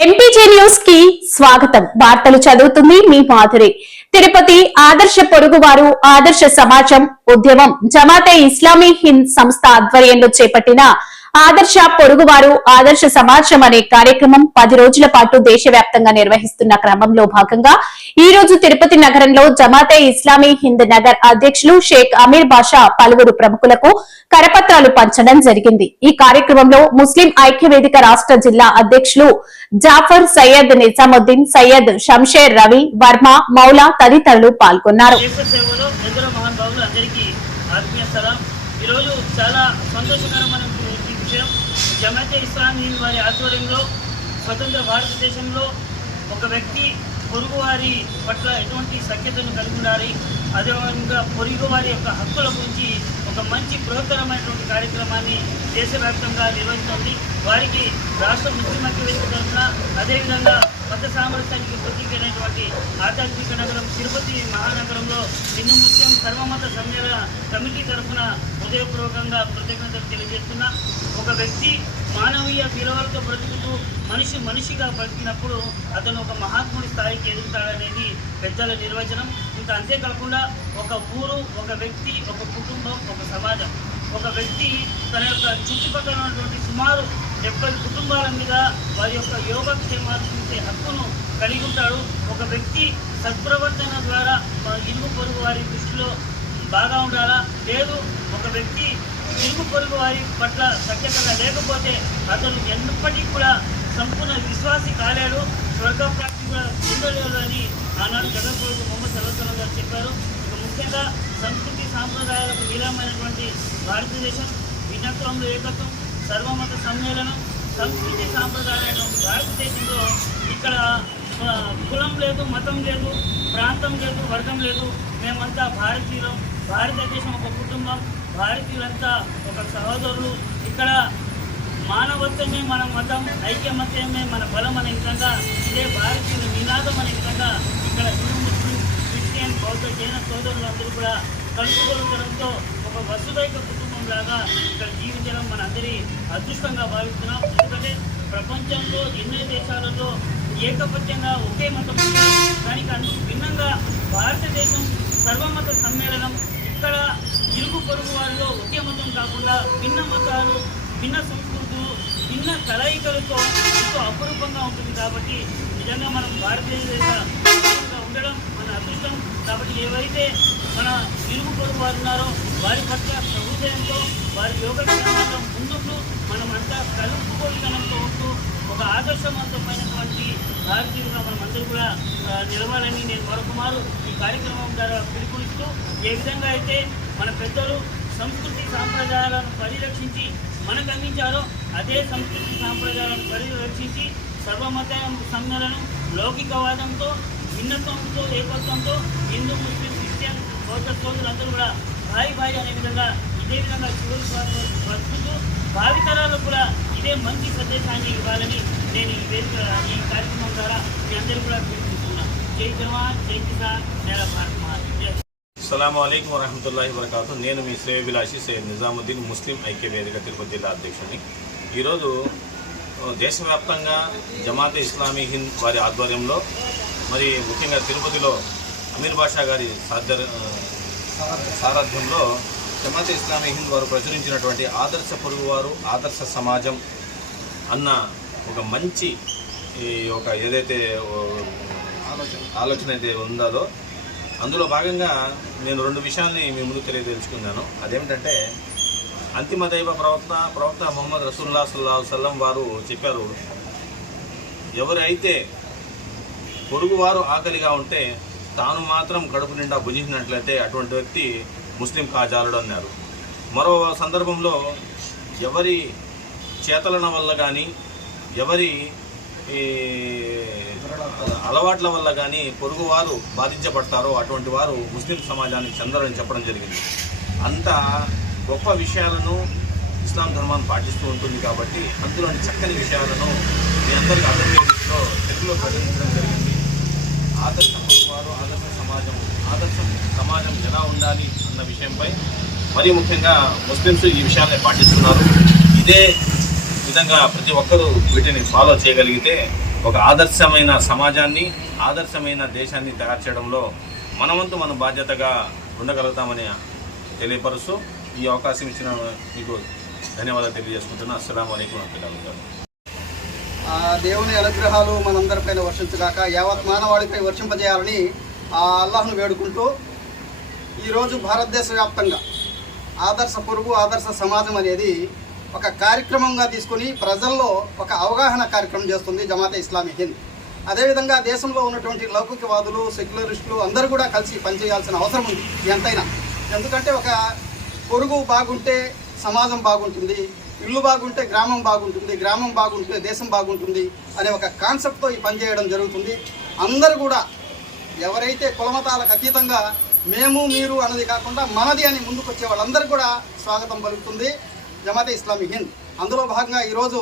MPJ న్యూస్కి స్వాగతం. వార్తలు చదువుతుంది మీ మాధురి. తిరుపతి ఆదర్శ పొరుగువారు ఆదర్శ సమాజం ఉద్యమం. జమాతే ఇస్లామీ హింద్ సంస్థ ఆధ్వర్యంలో చేపట్టిన ఆదర్శ పొరుగువారు ఆదర్శ సమాజం అనే కార్యక్రమం పది రోజుల పాటు దేశవ్యాప్తంగా నిర్వహిస్తున్న క్రమంలో భాగంగా ఈ రోజు తిరుపతి నగరంలో జమాతే ఇస్లామీ హింద్ నగర్ అధ్యక్షులు షేక్ అమీర్ బాషా పలువురు ప్రముఖులకు కరపత్రాలు పంచడం జరిగింది. ఈ కార్యక్రమంలో ముస్లిం ఐక్యవేదిక రాష్ట్ర జిల్లా అధ్యక్షులు జాఫర్ సయ్యద్ నిజాముద్దీన్ సయ్యద్ షంషేర్ రవి వర్మ మౌలా తదితరులు పాల్గొన్నారు. ఈరోజు చాలా సంతోషకరమైన విషయం. జమాతే ఇస్లాం హింద్ వారి ఆధ్వర్యంలో స్వతంత్ర భారతదేశంలో ఒక వ్యక్తి పొరుగువారి పట్ల ఎటువంటి సఖ్యతను కలిగి ఉండాలి అదేవిధంగా పొరుగువారి యొక్క హక్కుల గురించి ఒక మంచి బృహత్తరమైనటువంటి కార్యక్రమాన్ని దేశవ్యాప్తంగా నిర్వహిస్తోంది. వారికి రాష్ట్ర ముస్లిం ఐక్యవేదిక తరఫున అదేవిధంగా మత సామరస్యానికి ప్రతీకైనటువంటి ఆధ్యాత్మిక నగరం తిరుపతి మహానగరంలో హిందూ ముస్లిం సర్వమత సమ్మేళన కమిటీ తరఫున హృదయపూర్వకంగా కృతజ్ఞతలు తెలియజేస్తున్నా. ఒక వ్యక్తి మానవీయ విలువలతో బ్రతుకుతూ మనిషి మనిషిగా బ్రతికినప్పుడు అతను ఒక మహాత్ముడి స్థాయికి ఎదుగుతాడనేది పెద్దల నిర్వచనం. ఇంకా అంతేకాకుండా ఒక ఊరు ఒక వ్యక్తి ఒక కుటుంబం ఒక సమాజం. ఒక వ్యక్తి తన యొక్క చుట్టుపక్కల ఉన్నటువంటి సుమారు డెబ్బై కుటుంబాల మీద వారి యొక్క యోగక్షేమాలు చూసే హక్కును కలిగి ఉంటాడు. ఒక వ్యక్తి సత్ప్రవర్తన ద్వారా మన ఇరుగు పొరుగు వారి దృష్టిలో బాగా ఉండాలా? లేదు ఒక వ్యక్తి ఇరుగు పొరుగు వారి పట్ల సఖ్యత లేకపోతే అతను ఎన్నప్పటికీ కూడా సంపూర్ణ విశ్వాసి కాలేడు. స్వర్గప్రాప్తి కూడా పొందలేదు అని ఆనాడు జగత్పురుగు మొహమ్మద్ సల్లాహం గారు చెప్పారు. ఇక ముఖ్యంగా సంస్కృతి సాంప్రదాయాలకు నిలమైనటువంటి భారతదేశం వినత్వంలో ఏకత్వం సర్వమత సమ్మేళనం సంస్కృతి సాంప్రదాయాలు భారతదేశంలో ఇక్కడ కులం లేదు మతం లేదు ప్రాంతం లేదు వర్గం లేదు. మేమంతా భారతీయులం. భారతదేశం ఒక కుటుంబం. భారతీయులంతా ఒక సహోదరులు. ఇక్కడ మానవత్వమే మన మతం ఐక్యమత్యమే మన బలం అనే విధంగా ఇదే భారతీయుల నినాదం అనే విధంగా ఇక్కడ హిందూ ముస్లిం క్రిస్టియన్ బౌద్ధ జైన సోదరులందరూ కూడా కలుపుకోవడంతో ఒక వసుదైక కుటుంబం లాగా ఇక్కడ జీవించడం మనందరి అదృష్టంగా భావిస్తున్నాం. ఎందుకంటే ప్రపంచంలో ఎన్నో దేశాలలో ఏకపత్యంగా ఒకే మతం దానికి అందుకు భిన్నంగా భారతదేశం సర్వమత సమ్మేళనం ఇక్కడ ఇరుగు పొరుగు వారిలో ఒకే మతం కాకుండా భిన్న మతాలు భిన్న సంస్కృతులు భిన్న కలయికలతో ఎంతో అపురూపంగా ఉంటుంది కాబట్టి నిజంగా మనం భారతదేశ ఉండడం మన అదృష్టం. కాబట్టి ఏవైతే మన ఇరుగు పొరుగు వారు ఉన్నారో వారి పట్ల ప్రభుత్వంతో వారి యోగక్షేమాల్లో ముందుకు మనమంతా కలుపుకోలుతనంతో ఉంటూ ఒక ఆదర్శవంతమైనటువంటి భారతీయులుగా మనం అందరూ కూడా నిలవాలని నేను మరొకమారు ఈ కార్యక్రమం ద్వారా పిలుపునిస్తూ ఏ విధంగా అయితే మన పెద్దలు సంస్కృతి సాంప్రదాయాలను పరిరక్షించి మనకు అందించారో అదే సంస్కృతి సాంప్రదాయాలను పరిరక్షించి సర్వమత సంఘాలను లౌకికవాదంతో భిన్నత్వంతో ఏకత్వంతో హిందూ ముస్లిం క్రిస్టియన్ బౌద్ధ సోదరులందరూ కూడా భాయి భాయి అనే విధంగా ఇదే విధంగా చివరి బ్రతుకుతూ భావితరాలకు కూడా ఇదే మంచి సందేశాన్ని ఇవ్వాలని నేను ఈ వేదిక ఈ కార్యక్రమం ద్వారా మీ అందరూ కూడా పిలుపుతున్నాను జై జవాన్ జై కిసాన్ నేల భారత్ మహారాజ్ అస్సలం అయికం వరహతుల్లా వరకాతు నేను మీ శ్రేయభిలాషి సయ్యద్ నిజాముద్దీన్ ముస్లిం ఐక్య వేదిక తిరుపతి జిల్లా అధ్యక్షుడిని. ఈరోజు దేశవ్యాప్తంగా జమాత్ ఇస్లామీ హింద్ వారి ఆధ్వర్యంలో మరి ముఖ్యంగా తిరుపతిలో అమీర్ బాషా గారి సాధ్య సారథ్యంలో జమాత్ ఇస్లామీ హింద్ వారు ప్రచురించినటువంటి ఆదర్శ పొరుగువారు ఆదర్శ సమాజం అన్న ఒక మంచి ఈ ఒక ఏదైతే ఆలోచన ఆలోచన అయితే ఉందో అందులో భాగంగా నేను రెండు విషయాల్ని మీ ముందు తెలియదలుచుకున్నాను అదేమిటంటే అంతిమ దైవ ప్రవక్త ప్రవక్త మొహమ్మద్ రసూల్లా సుల్లా సల్లం వారు చెప్పారు ఎవరైతే పొరుగువారు ఆకలిగా ఉంటే తాను మాత్రం కడుపు నిండా భుజించినట్లయితే అటువంటి వ్యక్తి ముస్లిం కాజాలుడు అన్నారు. మరో సందర్భంలో ఎవరి చేతలన వల్ల కానీ ఎవరి ఈ అలవాట్ల వల్ల కానీ పొరుగువారు బాధించబడతారో అటువంటి వారు ముస్లిం సమాజానికి చెందరని చెప్పడం జరిగింది. అంత గొప్ప విషయాలను ఇస్లాం ధర్మాన్ని పాటిస్తూ ఉంటుంది కాబట్టి అందులోని చక్కని విషయాలను మీ అందరికీ అర్థమయ్యే తెలుగులో ప్రకటించడం జరిగింది. ఆదర్శ వారు ఆదర్శ సమాజం ఆదర్శం సమాజం ఎలా ఉండాలి అన్న విషయంపై మరీ ముఖ్యంగా ముస్లిమ్స్ ఈ విషయాన్ని పాటిస్తున్నారు. ఇదే విధంగా ప్రతి ఒక్కరూ వీటిని ఫాలో చేయగలిగితే ఒక ఆదర్శమైన సమాజాన్ని ఆదర్శమైన దేశాన్ని తయారు చేయడంలో మనవంతు మన బాధ్యతగా ఉండగలుగుతామని తెలియపరుస్తూ ఈ అవకాశం ఇచ్చిన మీకు ధన్యవాదాలు తెలియజేసుకుంటున్నా. అస్సలం వరకు గారు దేవుని అనుగ్రహాలు మనందరిపైన వర్షించగాక యావత్ మానవాళిపై వర్షింపజేయాలని ఆ అల్లాహ్ను వేడుకుంటూ ఈరోజు భారతదేశ వ్యాప్తంగా ఆదర్శ పొరుగు ఆదర్శ సమాజం అనేది ఒక కార్యక్రమంగా తీసుకొని ప్రజల్లో ఒక అవగాహన కార్యక్రమం చేస్తుంది జమాతే ఇస్లామీ హింద్. అదేవిధంగా దేశంలో ఉన్నటువంటి లౌకికవాదులు సెక్యులరిస్టులు అందరూ కూడా కలిసి పనిచేయాల్సిన అవసరం ఉంది ఎంతైనా. ఎందుకంటే ఒక పొరుగు బాగుంటే సమాజం బాగుంటుంది ఇల్లు బాగుంటే గ్రామం బాగుంటుంది గ్రామం బాగుంటే దేశం బాగుంటుంది అనే ఒక కాన్సెప్ట్తో ఈ పనిచేయడం జరుగుతుంది. అందరూ కూడా ఎవరైతే కులమతాలకు అతీతంగా మేము మీరు అన్నది కాకుండా మనది అని ముందుకు వచ్చే వాళ్ళందరూ కూడా స్వాగతం పలుకుతుంది. జమాతే ఇస్లామీ హింద్. అందులో భాగంగా ఈరోజు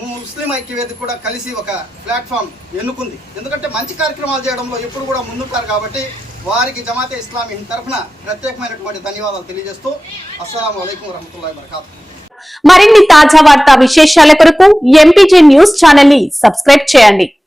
ముస్లిం ఐక్యవేదిక కూడా కలిసి ఒక ప్లాట్ఫామ్ ఎన్నుకుంది. ఎందుకంటే మంచి కార్యక్రమాలు చేయడంలో ఎప్పుడు కూడా ముందుంటారు కాబట్టి వారికి జమాతే ఇస్లామీ హింద్ తరఫున ప్రత్యేకమైనటువంటి ధన్యవాదాలు తెలియజేస్తూ అస్సలం వలైకం వరహతుల్లా వరకాతు మరిన్ని తాజా వార్తా విశేషాల కొరకు ఎంపీజీ న్యూస్ ఛానల్ని సబ్స్క్రైబ్ చేయండి.